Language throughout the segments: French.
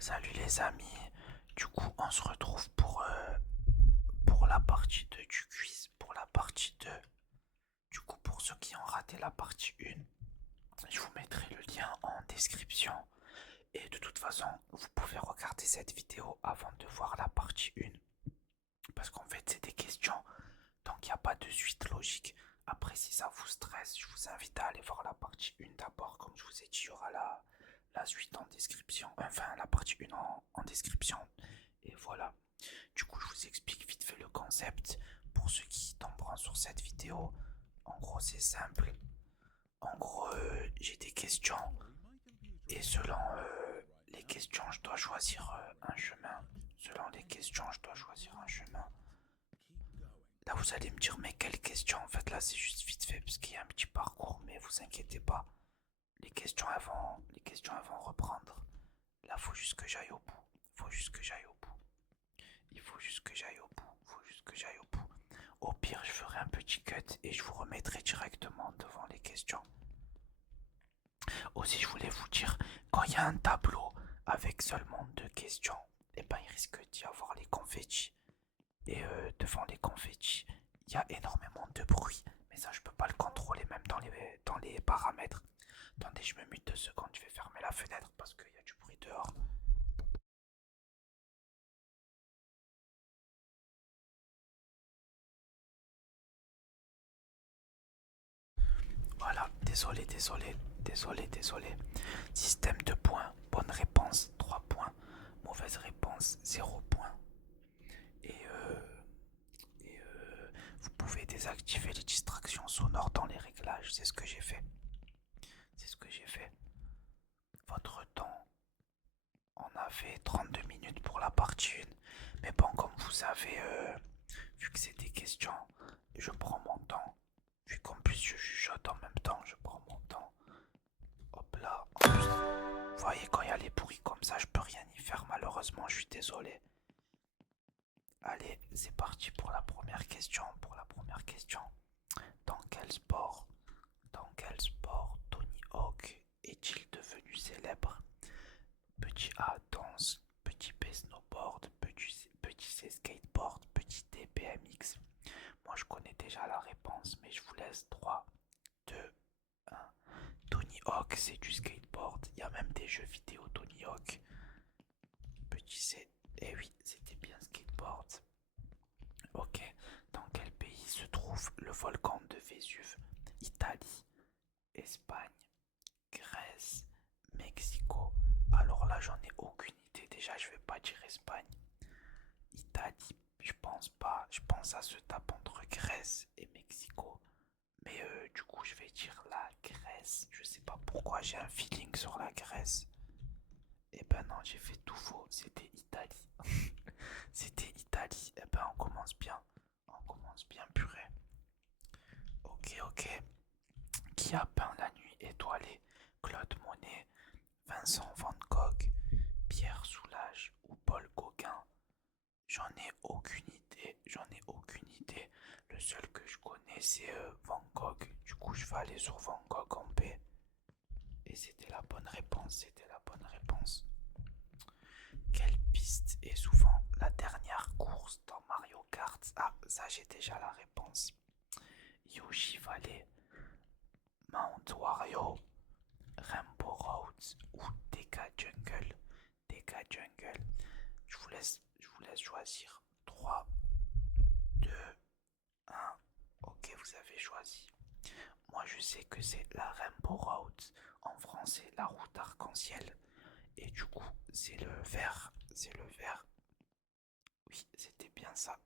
Salut les amis, du coup on se retrouve pour la partie 2 du quiz, pour la partie 2. Du coup pour ceux qui ont raté la partie 1, je vous mettrai le lien en description. Et de toute façon, vous pouvez regarder cette vidéo avant de voir la partie 1. Parce qu'en fait c'est des questions, donc il n'y a pas de suite logique. Après si ça vous stresse, je vous invite à aller voir la partie 1 d'abord. Comme je vous ai dit, il y aura la suite en description. Enfin la partie 1 en description. Et voilà. Du coup, je vous explique vite fait le concept pour ceux qui tomberont sur cette vidéo. En gros, c'est simple. En gros, j'ai des questions et selon les questions, je dois choisir un chemin. Selon les questions, je dois choisir un chemin. Là, vous allez me dire, mais quelle question? En fait, là, c'est juste vite fait parce qu'il y a un petit parcours, mais vous inquiétez pas. Les questions elles vont reprendre. Là, faut juste que j'aille au bout. Faut juste que j'aille au bout. Il faut juste que j'aille au bout. Faut juste que j'aille au bout. Au pire, je ferai un petit cut et je vous remettrai directement devant les questions. Aussi, je voulais vous dire, quand il y a un tableau avec seulement deux questions, eh ben, il risque d'y avoir les confettis. Et devant les confettis, il y a énormément de bruit. Mais ça, je peux pas le contrôler même dans les paramètres. Attendez, je me mute 2 secondes, je vais fermer la fenêtre parce qu'il y a du bruit dehors. Voilà, désolé. Système de points. Bonne réponse, 3 points. Mauvaise réponse, 0 points. Et, vous pouvez désactiver les distractions sonores dans les réglages. C'est ce que j'ai fait. C'est ce que j'ai fait. Votre temps, on a fait 32 minutes pour la partie 1. Mais bon, comme vous savez, vu que c'est des questions, je prends mon temps. Vu qu'en plus je chuchote en même temps, je prends mon temps. Hop là. En plus, vous voyez, quand il y a les bruits comme ça, je peux rien y faire. Malheureusement, je suis désolé. Allez, c'est parti pour la première question. Dans quel sport, Tony Hawk est-il devenu célèbre? Petit A, danse. Petit B, snowboard. Petit C, skateboard. Petit D, BMX. Moi, je connais déjà la réponse, mais je vous laisse 3, 2, 1. Tony Hawk, c'est du skateboard. Il y a même des jeux vidéo Tony Hawk. Petit C. Eh oui, c'était bien skateboard. Ok. Dans quel pays se trouve le volcan de Vésuve? Italie, Espagne, Grèce, Mexico. Alors là, j'en ai aucune idée. Déjà, je vais pas dire Espagne. Italie, je pense pas. Je pense à se tape entre Grèce et Mexico. Mais du coup, je vais dire la Grèce. Je sais pas pourquoi j'ai un feeling sur la Grèce. Eh ben non, j'ai fait tout faux. C'était Italie. C'était Italie. Eh ben, on commence bien. On commence bien, purée. Ok. Qui a peint la nuit étoilée? Claude Monet, Vincent Van Gogh, Pierre Soulages ou Paul Gauguin? J'en ai aucune idée. Le seul que je connais, c'est Van Gogh. Du coup, je vais aller sur Van Gogh en paix. Et c'était la bonne réponse. Quelle piste est souvent la dernière course dans Mario Kart? Ah, ça j'ai déjà la réponse. Yoshi Valley, Mount Wario, Rainbow Roads ou Deca Jungle. Deca Jungle. Je vous laisse choisir. 3, 2, 1. Ok, vous avez choisi. Moi je sais que c'est la Rainbow Road. En français, la route arc-en-ciel. Et du coup, c'est le vert. C'est le vert. Oui, c'était bien ça.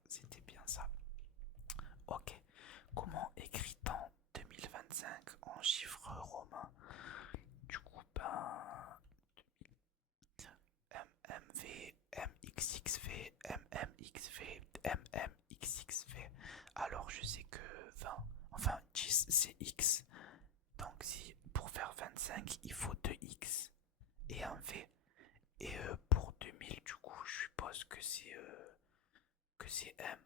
Ok. Comment écrit-on 2025 en chiffres romains? Du coup, ben. MMV, MXXV, MMXV, MMXXV. Alors, je sais que 20, enfin 10 c'est X. Donc, si pour faire 25, il faut 2X et un V. Et pour 2000, du coup, je suppose que c'est M.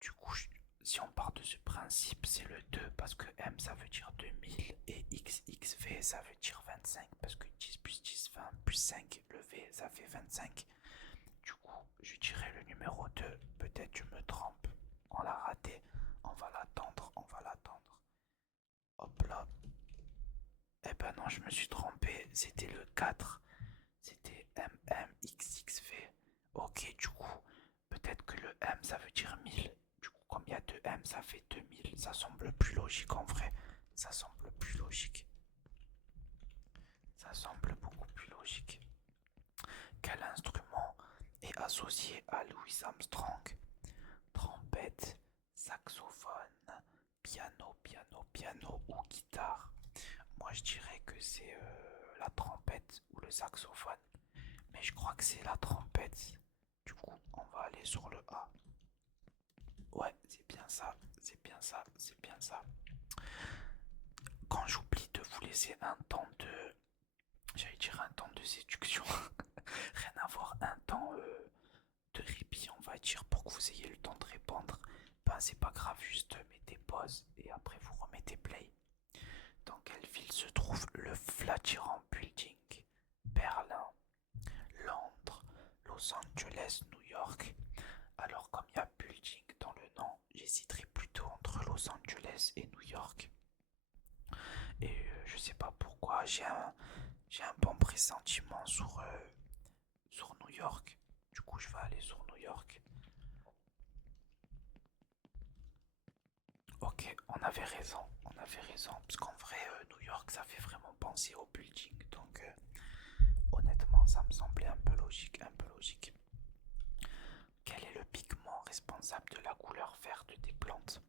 Du coup, si on part de ce principe, c'est le 2 parce que M ça veut dire 2000 et XXV ça veut dire 25 parce que 10 plus 10, 20 plus 5, le V ça fait 25. Du coup, je dirais le numéro 2. Peut-être je me trompe. On l'a raté. On va l'attendre, on va l'attendre. Hop là. Eh ben non, je me suis trompé. C'était le 4. C'était MMXXV. Ok, du coup, peut-être que le M ça veut dire 1000. Du coup, comme il y a deux M, ça fait 2000. Ça semble plus logique en vrai. Ça semble plus logique. Ça semble beaucoup plus logique. Quel instrument est associé à Louis Armstrong? Trompette, saxophone, piano ou guitare. Moi je dirais que c'est la trompette ou le saxophone. Mais je crois que c'est la trompette. Du coup, on va aller sur le A. Ouais, c'est bien ça, c'est bien ça, c'est bien ça. Quand j'oublie de vous laisser un temps de... J'allais dire un temps de séduction. Rien à voir, un temps de répit, on va dire, pour que vous ayez le temps de répondre. Ben, c'est pas grave, juste mettez pause et après vous remettez play. Dans quelle ville se trouve le Flatiron Building? Berlin, Londres, Los Angeles, New York. Alors comme il y a building dans le nom, j'hésiterai plutôt entre Los Angeles et New York. Et je sais pas pourquoi, j'ai un bon pressentiment sur New York. Du coup je vais aller sur New York. Ok, on avait raison, parce qu'en vrai, New York, ça fait vraiment penser au building, donc honnêtement, ça me semblait un peu logique, un peu logique. Quel est le pigment responsable de la couleur verte des plantes?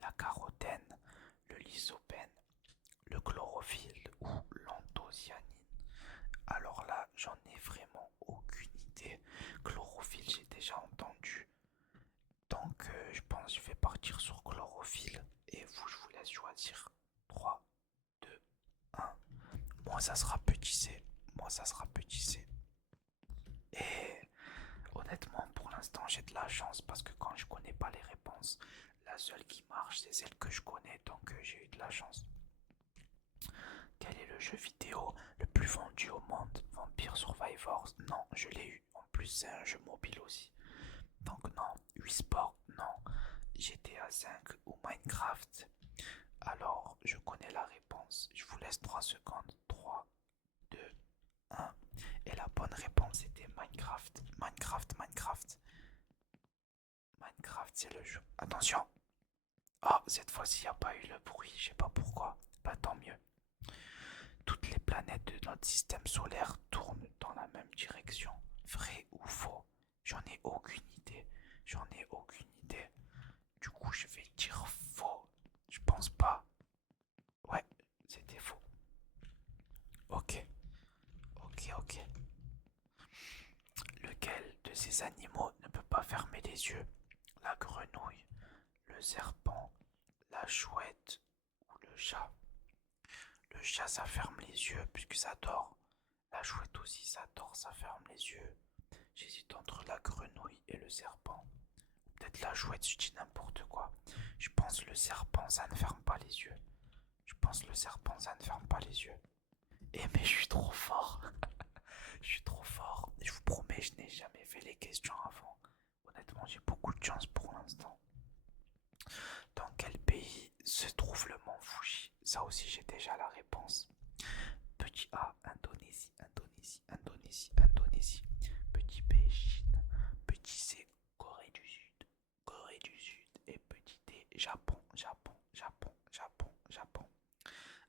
La carotène, le lysopène, le chlorophylle ou l'anthocyanine? Alors là, j'en ai vraiment aucune idée. Chlorophylle, j'ai déjà entendu. Donc je pense que je vais partir sur chlorophylle. Et vous, je vous laisse choisir. 3, 2, 1. Moi, ça sera petit C. Moi, ça sera petit C. Et honnêtement, pour l'instant, j'ai de la chance parce que quand je connais pas les réponses, la seule qui marche, c'est celle que je connais. Donc j'ai eu de la chance. Quel est le jeu vidéo le plus vendu au monde? Vampire Survivors? Non, je l'ai eu. En plus, c'est un jeu mobile aussi. Donc non. Wii Sport? Non. GTA 5 ou Minecraft? Alors, je connais la réponse. Je vous laisse 3 secondes. 3, 2, 1. Et la bonne réponse était Minecraft. Minecraft. Minecraft, c'est le jeu. Attention. Ah, cette fois-ci, il n'y a pas eu le bruit. Je sais pas pourquoi. Bah, tant mieux. Toutes les planètes de notre système solaire tournent dans la même direction. Vrai ou faux? J'en ai aucune idée. J'en ai aucune idée. Du coup, je vais dire faux. Je pense pas. Ouais, c'était faux. Ok, ok. Lequel de ces animaux ne peut pas fermer les yeux? La grenouille, le serpent, la chouette ou le chat? Le chat, ça ferme les yeux puisque ça dort. La chouette aussi, ça dort, ça ferme les yeux. J'hésite entre la grenouille et le serpent. Peut-être la chouette, je dis n'importe quoi. Je pense le serpent, ça ne ferme pas les yeux. Je pense le serpent, ça ne ferme pas les yeux. Eh mais je suis trop fort. Je suis trop fort. Je vous promets, je n'ai jamais fait les questions avant. Honnêtement, j'ai beaucoup de chance pour l'instant. Dans quel pays se trouve le mont Fuji? Ça aussi, j'ai déjà la réponse. Petit A, Indonésie. Petit B, Chine. Petit C, Corée du Sud. Et petit D, Japon.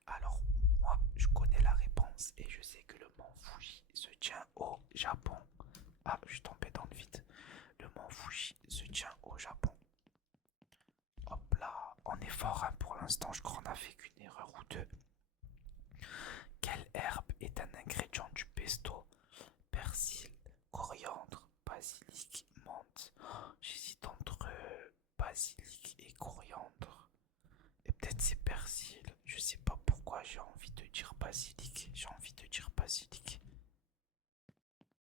Alors, moi, je connais la réponse et je sais que le mont Fuji se tient au Japon. Ah, je suis tombé dans le vide. Le mont Fuji se tient au Japon. Hop là, on est fort hein, pour l'instant, je crois qu'on a fait qu'une erreur ou deux. Quelle herbe est un ingrédient du pesto? Persil, coriandre, basilic, menthe. Oh, j'hésite entre basilic et coriandre. Et peut-être c'est persil. Je sais pas pourquoi j'ai envie de dire basilic.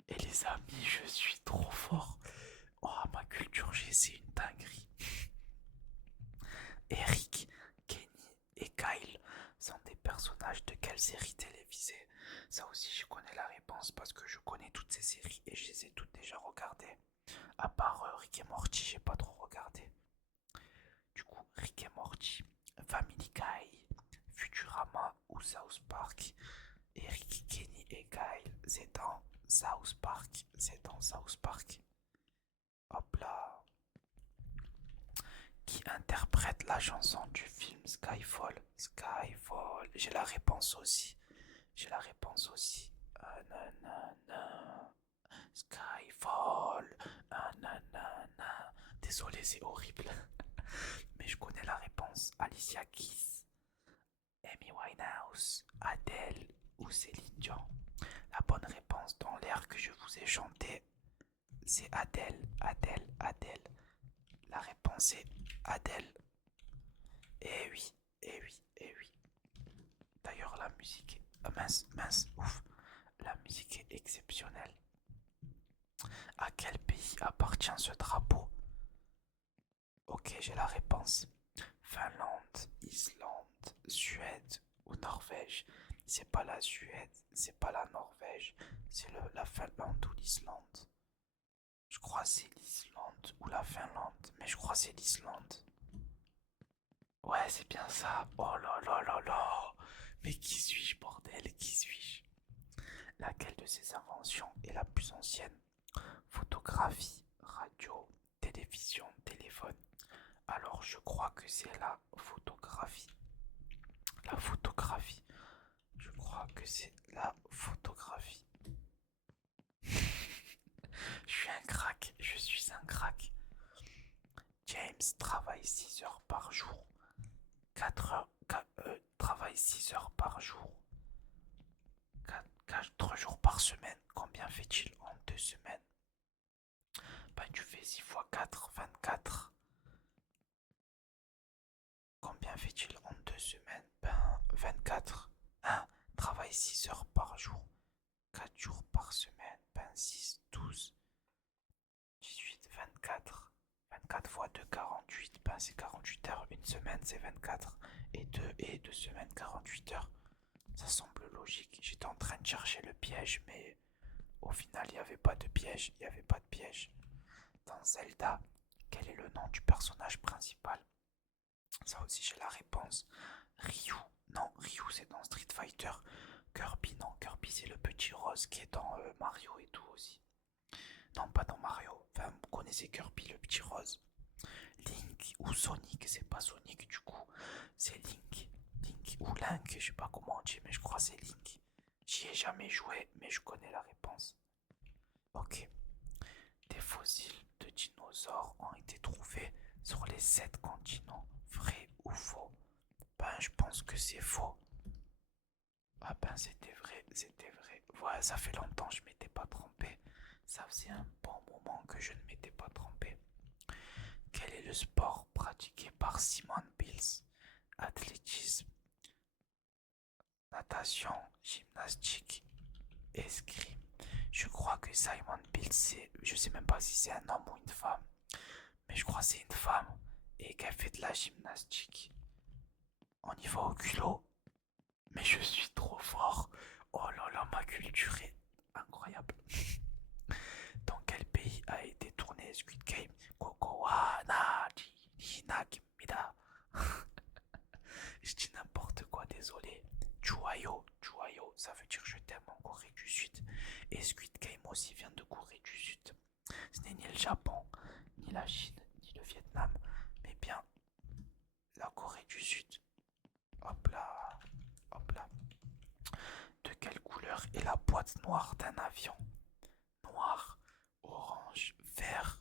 Et les amis, je suis trop fort. Oh, ma culture G, c'est une dinguerie. Eric, Kenny et Kyle sont des personnages de quelle série télévisée? Ça aussi, je connais la réponse parce que je connais toutes ces séries et je les ai toutes déjà regardées. À part Rick et Morty, j'ai pas trop regardé. Du coup, Rick et Morty, Family Guy, Futurama ou South Park. Et Ricky, Kenny et Kyle, c'est dans South Park. C'est dans South Park. Hop là. Qui interprète la chanson du film Skyfall? Skyfall. J'ai la réponse aussi. J'ai la réponse aussi. Nanana. Skyfall. Nanana. Désolé, c'est horrible. Mais je connais la réponse. Alicia Keys, Amy Winehouse, Adele ou Céline Dion. La bonne réponse dans l'air que je vous ai chanté, c'est Adele, Adele, Adele. La réponse est Adele. Eh oui, eh oui, eh oui. D'ailleurs, la musique est... Ah, mince, mince, ouf. La musique est exceptionnelle. À quel pays appartient ce drapeau? Ok, j'ai la réponse. Finlande, Islande, Suède ou Norvège. C'est pas la Suède, c'est pas la Norvège, c'est la Finlande ou l'Islande. Je crois que c'est l'Islande ou la Finlande, mais je crois que c'est l'Islande. Ouais, c'est bien ça. Oh là là là là. Mais qui suis-je, bordel? Qui suis-je? Laquelle de ces inventions est la plus ancienne? Photographie, radio, télévision, téléphone. Alors je crois que c'est la photographie. La photographie. Je crois que c'est la photographie. Je suis un crack. Je suis un crack. James travaille 6 heures par jour. 4 heures, travaille 6 heures par jour. 4 jours par semaine. Combien fait-il en 2 semaines? Ben tu fais 6 fois 4, 24. Combien fait-il en 2 semaines? Ben 24. 1. Travaille 6 heures par jour. 4 jours par semaine. Ben 6, 12, 18, 24. 24 fois 2, 48. Ben c'est 48 heures. Une semaine c'est 24. Et 2 semaines 48 heures. Ça semble logique. J'étais en train de chercher le piège, mais au final il n'y avait pas de piège. Il n'y avait pas de piège. Dans Zelda, quel est le nom du personnage principal? Ça aussi j'ai la réponse. Ryu. Non, Ryu c'est dans Street Fighter. Kirby, non, Kirby c'est le petit rose qui est dans Mario et tout aussi. Non, pas dans Mario. Enfin, vous connaissez Kirby, le petit rose. Link ou Sonic, c'est pas Sonic du coup. C'est Link. Link ou Link, je sais pas comment on dit, mais je crois que c'est Link. J'y ai jamais joué, mais je connais la réponse. Ok. Des fossiles de dinosaures ont été trouvés sur les 7 continents. Vrai ou faux? Ben, je pense que c'est faux. Ah ben, c'était vrai, c'était vrai. Ouais, ça fait longtemps que je m'étais pas trompé. Ça faisait un bon moment que je ne m'étais pas trompé. Quel est le sport pratiqué par Simone Biles? Athlétisme, natation, gymnastique, escrime. Je crois que Simon Biles, je sais même pas si c'est un homme ou une femme, mais je crois que c'est une femme et qu'elle fait de la gymnastique. On y va au culot, mais je suis trop fort. Oh là là, ma culture est incroyable. Dans quel pays a été tourné Squid Game? Kokoana, Hinakimida. Je dis n'importe quoi, désolé. Chuayo, Chuayo, ça veut dire je t'aime en Corée du Sud. Et Squid Game aussi vient de Corée du Sud. Ce n'est ni le Japon, ni la Chine, ni le Vietnam, mais bien la Corée du Sud. Hop là, hop là. De quelle couleur est la boîte noire d'un avion? Noir, orange, vert,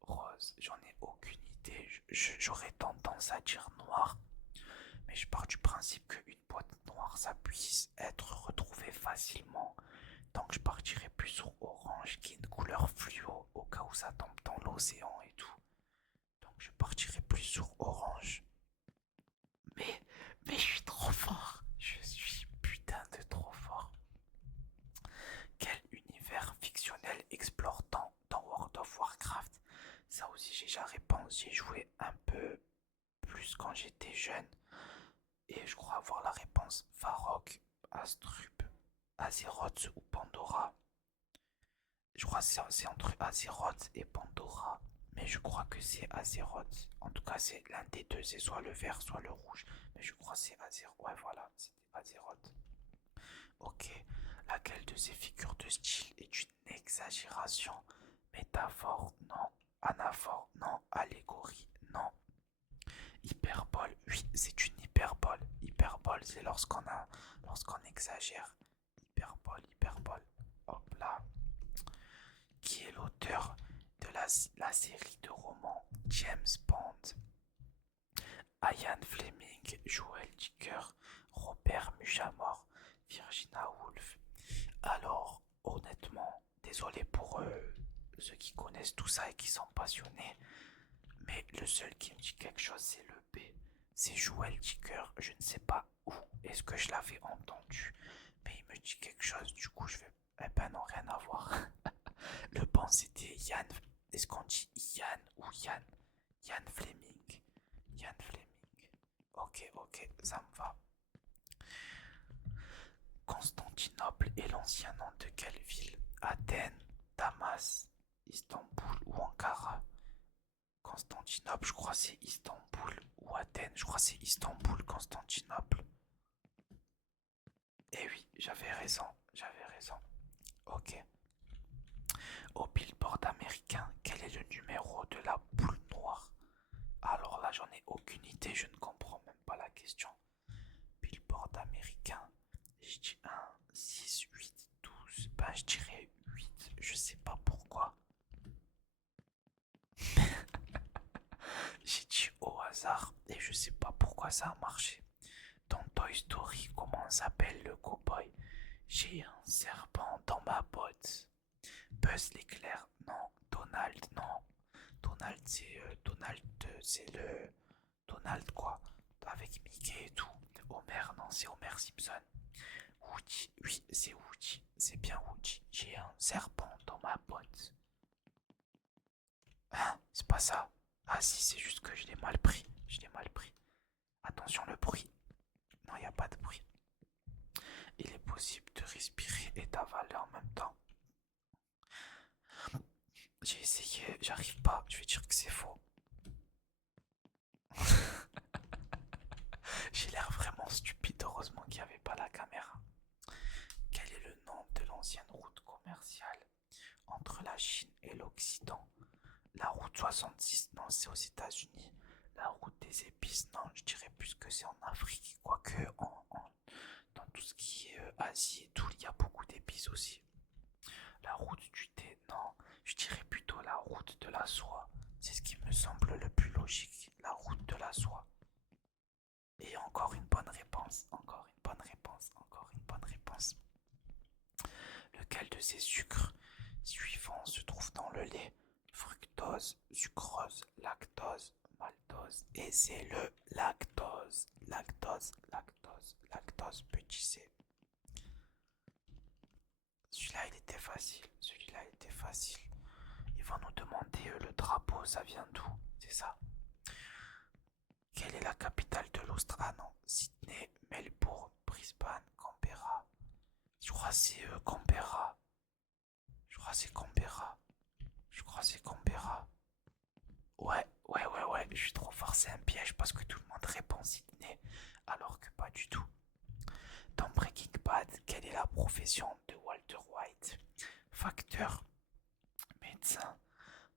rose. J'en ai aucune idée. J'aurais tendance à dire noir. Mais je pars du principe qu'une boîte noire, ça puisse être retrouvé facilement. Donc je partirai plus sur orange, qui est une couleur fluo, au cas où ça tombe dans l'océan et tout. Donc je partirai plus sur orange. Mais, mais je suis trop fort. Je suis putain de trop fort. Quel univers fictionnel explore-t-on dans World of Warcraft? Ça aussi j'ai déjà réponse. J'ai joué un peu plus quand j'étais jeune. Et je crois avoir la réponse. Varrock, Astrup, Azeroth ou Pandora. Je crois que c'est entre Azeroth et Pandora. Mais je crois que c'est Azeroth. En tout cas, c'est l'un des deux. C'est soit le vert, soit le rouge. Mais je crois que c'est Azeroth. Ouais, voilà, c'était Azeroth. Ok. Laquelle de ces figures de style est une exagération? Métaphore, non. Anaphore, non. Allégorie, non. Hyperbole, oui, c'est une hyperbole. Hyperbole, c'est lorsqu'on exagère. Hyperbole, hyperbole. Hop là. Qui est l'auteur de la série de romans James Bond? Ian Fleming, Joel Dicker, Robert Muchamore, Virginia Woolf. Alors, honnêtement, désolé pour ceux qui connaissent tout ça et qui sont passionnés, mais le seul qui me dit quelque chose, c'est le B. C'est Joel Dicker. Je ne sais pas où est-ce que je l'avais entendu, mais il me dit quelque chose. Du coup, je vais. Eh ben non, rien à voir. Le bon, c'était Yann. Est-ce qu'on dit Yann ou Yann? Yann Fleming. Yann Fleming. Ok, ok, ça me va. Constantinople est l'ancien nom de quelle ville? Athènes, Damas, Istanbul ou Ankara? Constantinople, je crois c'est Istanbul ou Athènes, je crois c'est Istanbul, Constantinople. Eh oui, j'avais raison, j'avais raison. Ok. Au billboard américain, quel est le numéro de la boule noire? Alors là, j'en ai aucune idée, je ne comprends même pas la question. Billboard américain, je dis 1, 6, 8, 12. Ben, je dirais 8, je sais pas pourquoi. J'ai dit au hasard et je sais pas pourquoi ça a marché. Dans Toy Story, comment s'appelle le cowboy? J'ai un serpent dans ma botte. Buzz l'éclair, non. Donald, non. Donald, c'est le Donald quoi, avec Mickey et tout. Homer, non, c'est Homer Simpson. Woody, oui, c'est Woody, c'est bien Woody. J'ai un serpent dans ma botte. Hein, c'est pas ça. Ah si, c'est juste que je l'ai mal pris. Je l'ai mal pris. Attention le bruit. Non, il n'y a pas de bruit. Il est possible de respirer et d'avaler en même temps. J'ai essayé, j'arrive pas. Je vais dire que c'est faux. J'ai l'air vraiment stupide, heureusement qu'il n'y avait pas la caméra. Quel est le nom de l'ancienne route commerciale entre la Chine et l'Occident? La route 66, non, c'est aux États-Unis. La route des épices, non, je dirais plus que c'est en Afrique. Quoique, dans tout ce qui est Asie et tout, il y a beaucoup d'épices aussi. La route du thé, non, je dirais plutôt la route de la soie. C'est ce qui me semble le plus logique, la route de la soie. Et encore une bonne réponse, encore une bonne réponse, encore une bonne réponse. Lequel de ces sucres suivants se trouve dans le lait? Fructose, sucrose, lactose, maltose. Et c'est le lactose. Lactose, lactose, lactose, petit c. Celui-là, il était facile. Celui-là, il était facile. Ils vont nous demander le drapeau, ça vient d'où? C'est ça. Quelle est la capitale de l'Australie? Ah non, Sydney, Melbourne, Brisbane, Canberra. Je crois que c'est Canberra. Je crois que c'est Canberra. Je crois que c'est Canberra. Ouais, ouais, ouais, ouais, je suis trop fort, c'est un piège parce que tout le monde répond Sydney, alors que pas du tout. Dans Breaking Bad, quelle est la profession de Walter White? Facteur, médecin,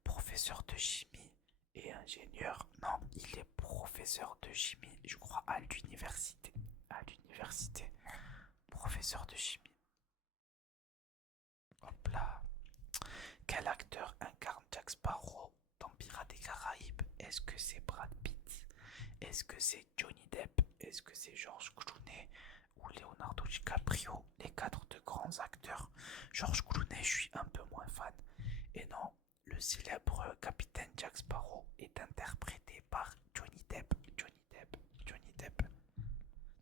professeur de chimie et ingénieur. Non, il est professeur de chimie, je crois, à l'université. À l'université. Professeur de chimie. Hop là. Quel acteur incarne Jack Sparrow dans Pirates des Caraïbes? Est-ce que c'est Brad Pitt? Est-ce que c'est Johnny Depp? Est-ce que c'est George Clooney ou Leonardo DiCaprio? Les quatre de grands acteurs. George Clooney, je suis un peu moins fan. Et non, le célèbre capitaine Jack Sparrow est interprété par Johnny Depp. Johnny Depp, Johnny Depp.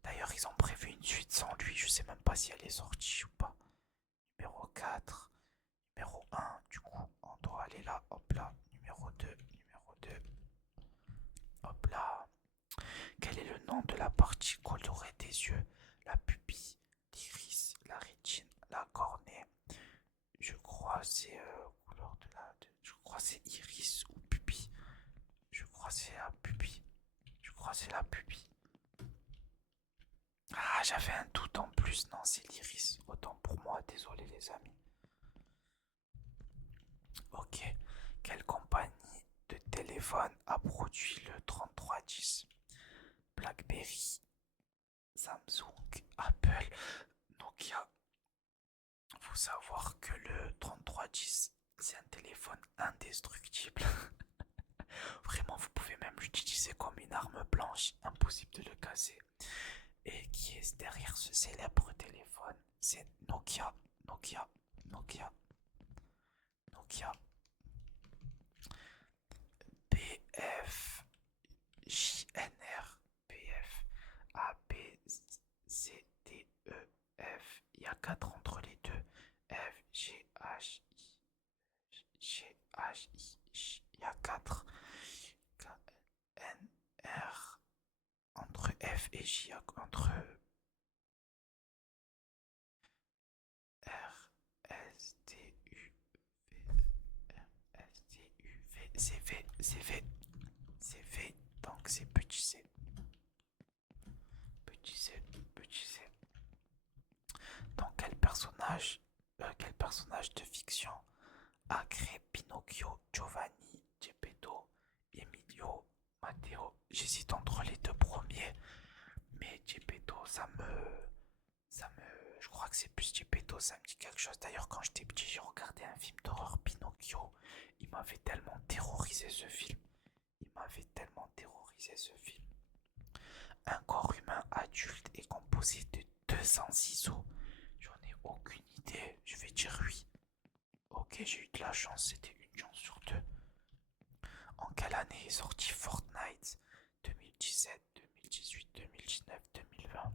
D'ailleurs, ils ont prévu une suite sans lui, je sais même pas si elle est sortie ou pas. Numéro 4. Numéro 1, du coup, on doit aller là, hop là, numéro 2, numéro 2, hop là. Quel est le nom de la partie colorée des yeux? La pupille, l'iris, la rétine c'est la pupille. Ah, j'avais un doute en plus. Non, c'est l'iris. Autant pour moi, désolé les amis. Ok. Quelle compagnie de téléphone a produit le 3310? BlackBerry, Samsung, Apple, Nokia. Faut savoir que le 3310, c'est un téléphone indestructible. Vraiment, vous pouvez même l'utiliser comme une arme blanche, impossible de le casser. Et qui est derrière ce célèbre téléphone? C'est Nokia, Nokia, Nokia, Nokia. BF, JNR, BF, ABCDEF. Il y a 4 entre les deux. F, G, H, I, G, H, I, il y a 4. K, N, R. Entre F et J, entre R, S, T, U, V, R, S, T, U, V. C'est V, c'est V. C'est V, donc c'est petit c. Petit c, petit c. Donc quel personnage de fiction a créé Pinocchio, Giovanni, Geppetto, Emilio, Matteo? J'hésite entre les deux premiers, mais Geppetto, je crois que c'est plus Geppetto, ça me dit quelque chose. D'ailleurs, quand j'étais petit, j'ai regardé un film d'horreur Pinocchio. Il m'avait tellement terrorisé ce film. Il m'avait tellement terrorisé ce film. Un corps humain adulte est composé de 206 os. J'en ai aucune idée. Je vais dire oui. Ok, j'ai eu de la chance. C'était une chance sur deux. En quelle année est sorti Fortnite? 2017, 2018, 2019, 2020.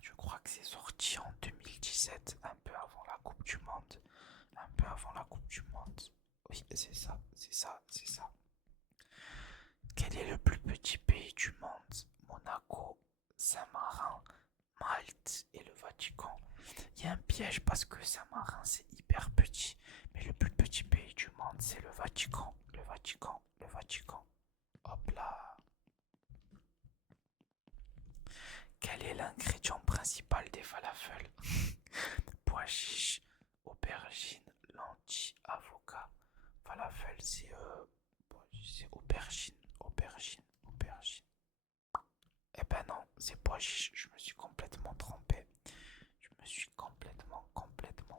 Je crois que c'est sorti en 2017, un peu avant la Coupe du Monde. Un peu avant la Coupe du Monde. Oui, c'est ça, c'est ça, c'est ça. Quel est le plus petit pays du monde? Monaco, Saint-Marin, Malte et le Vatican. Il y a un piège parce que Saint-Marin c'est hyper petit, mais le plus petit pays du monde c'est le Vatican. Le Vatican, le Vatican. Hop là. Quel est l'ingrédient principal des falafels? Pois chiches, aubergine, lentilles, avocat. Falafel c'est aubergine, aubergine, aubergine. Eh ben non, c'est pois chiche, je me suis complètement trompé. Je me suis complètement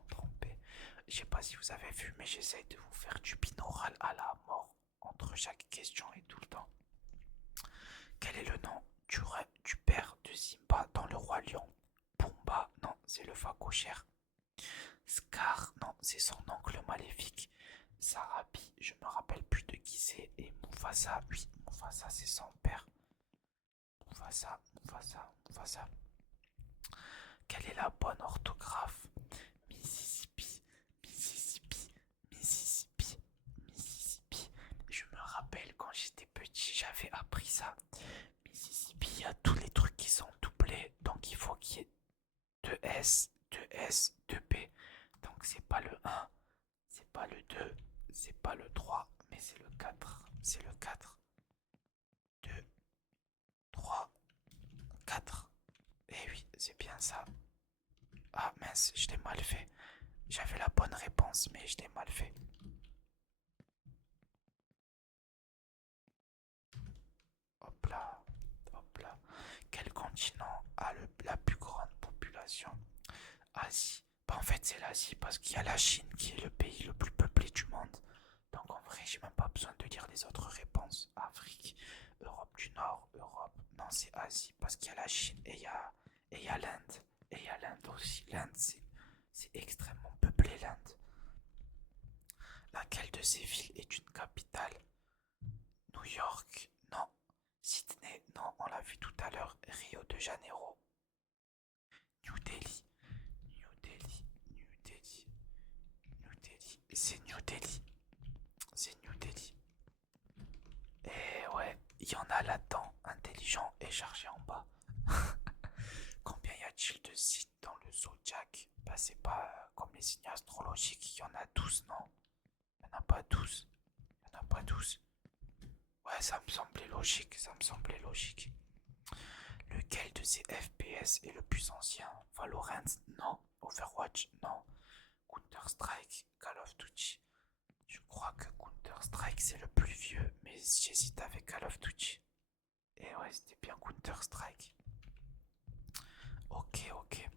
trompé. Je sais pas si vous avez vu, mais j'essaye de vous faire du binaural à la mort entre chaque question et tout le temps. Quel est le nom du père de Simba dans Le Roi Lion? Pumba, non, c'est le phacochère. Scar, non, c'est son oncle maléfique. Sarabi, je me rappelle plus de qui c'est. Et Mufasa, oui, Mufasa c'est son père. Mufasa, Mufasa, Mufasa. Quelle est la bonne orthographe? Mississippi, Mississippi, Mississippi, Mississippi. Je me rappelle quand j'étais petit, j'avais appris ça. Mississippi, il y a tous les trucs qui sont doublés, donc il faut qu'il y ait 2 S, 2 S, 2 P. Donc c'est pas le 1, c'est pas le 2, c'est pas le 3, mais c'est le 4. C'est le 4. 2, 3, 4. Eh oui, c'est bien ça. Ah mince, je l'ai mal fait. J'avais la bonne réponse, mais je l'ai mal fait. Hop là, hop là. Quel continent a la plus grande population? Asie. Bah en fait c'est l'Asie parce qu'il y a la Chine qui est le pays le plus peuplé du monde. Donc en vrai j'ai même pas besoin de dire les autres réponses. Afrique, Europe du Nord, Europe. Non c'est Asie parce qu'il y a la Chine et il y a l'Inde. Et il y a l'Inde aussi. L'Inde c'est extrêmement peuplé l'Inde. Laquelle de ces villes est une capitale? New York, non. Sydney, non, on l'a vu tout à l'heure. Rio de Janeiro. New Delhi, New Delhi, New Delhi, New Delhi. C'est New Delhi. C'est New Delhi. Et ouais, il y en a là-dedans, intelligent et chargé en bas. Combien y a-t-il de signes dans le zodiaque? Bah c'est pas comme les signes astrologiques, il y en a 12, non? Il n'y en a pas 12. Il n'y en a pas 12. Ouais, ça me semblait logique, ça me semblait logique. Lequel de ces FPS est le plus ancien? Valorant? Non. Overwatch? Non. Counter-Strike? Call of Duty? Je crois que Counter-Strike c'est le plus vieux, mais j'hésite avec Call of Duty. Et ouais, c'était bien Counter-Strike. Ok, ok.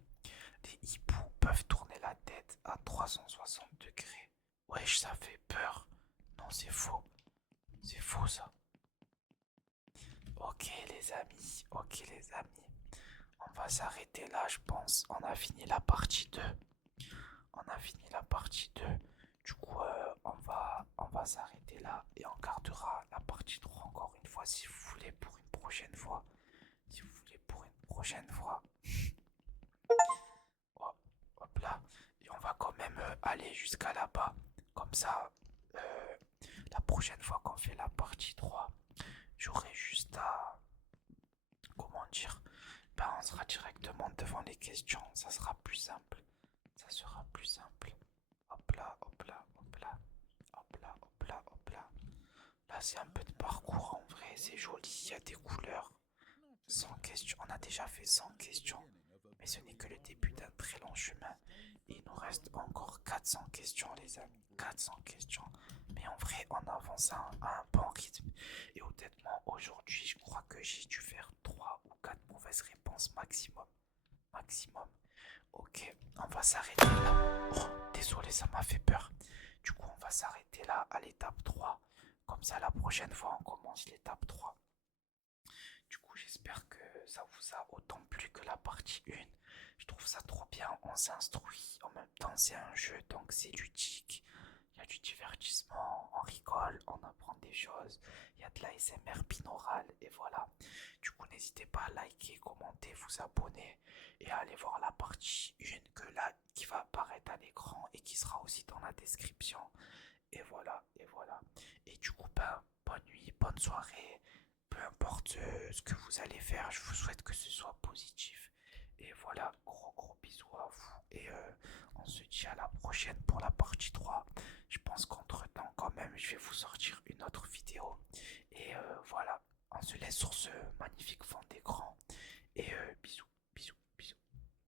Les hiboux peuvent tourner la tête à 360 degrés. Wesh, ça fait peur. Non, c'est faux. C'est faux ça. Ok les amis, ok les amis. On va s'arrêter là, je pense. On a fini la partie 2. On a fini la partie 2. Du coup, on va s'arrêter là et on gardera la partie 3 encore une fois si vous voulez pour une prochaine fois. Si vous voulez pour une prochaine fois. Hop, hop là. Et on va quand même aller jusqu'à là-bas. Comme ça, euh, la prochaine fois qu'on fait la partie 3, j'aurai juste à... Comment dire? Ben, on sera directement devant les questions. Ça sera plus simple. Ça sera plus simple. Hop là, hop là, hop là. Hop là, hop là, hop là. Là, c'est un peu de parcours en vrai. C'est joli. Il y a des couleurs. 100 questions. On a déjà fait 100 questions. Mais ce n'est que le début d'un très long chemin. Il nous reste encore 400 questions, les amis. 400 questions. Mais en vrai, on avance à un bon rythme. Et honnêtement, aujourd'hui, je crois que j'ai dû faire 3 ou 4 mauvaises réponses maximum. Maximum. Ok, on va s'arrêter là. Oh, désolé, ça m'a fait peur. Du coup, on va s'arrêter là à l'étape 3. Comme ça, la prochaine fois, on commence l'étape 3. Du coup, j'espère que ça vous a autant plu que la partie 1. Je trouve ça trop bien, on s'instruit. En même temps, c'est un jeu, donc c'est ludique. Il y a du divertissement, on rigole, on apprend des choses. Il y a de la l'ASMR binaural, et voilà. Du coup, n'hésitez pas à liker, commenter, vous abonner et à aller voir la partie 1 que là, qui va apparaître à l'écran et qui sera aussi dans la description. Et voilà, et voilà. Et du coup, ben, bonne nuit, bonne soirée. Peu importe ce que vous allez faire, je vous souhaite que ce soit positif. Et voilà, gros gros bisous à vous. Et on se dit à la prochaine pour la partie 3. Je pense qu'entre temps, quand même, je vais vous sortir une autre vidéo. Et voilà, on se laisse sur ce magnifique fond.